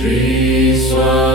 Shri Swami.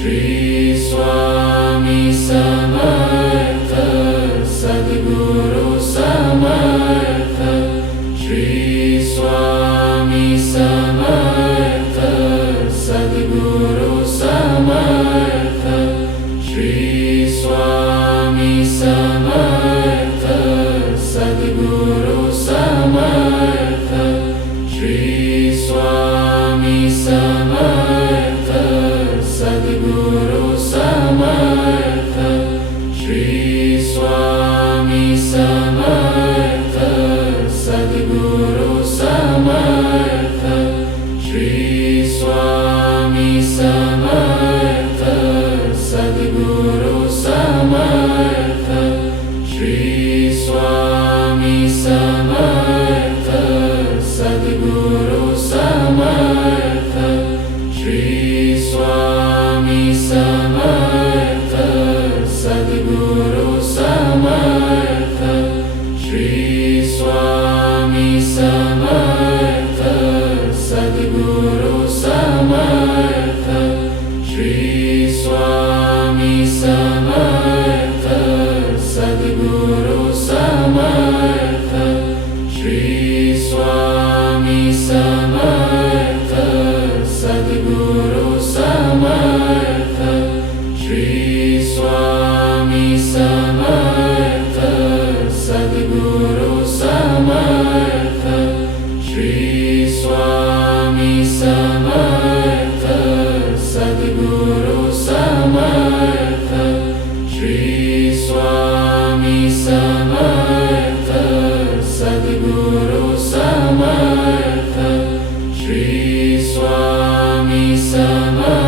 Dream. dream. Guru Samartha Sri Swami Samartha Sadguru Samartha Shri Swami Samartha Sadguru Samartha Shri Swami Samartha.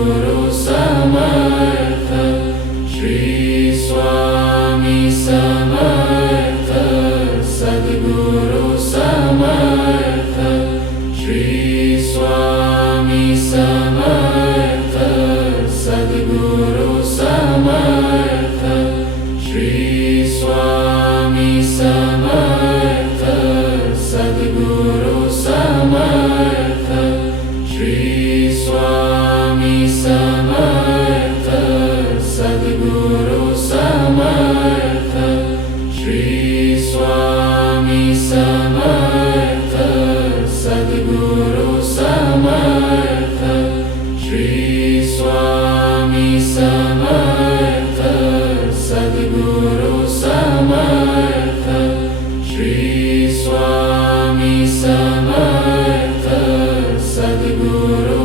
Guru. Guru.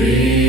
Stream.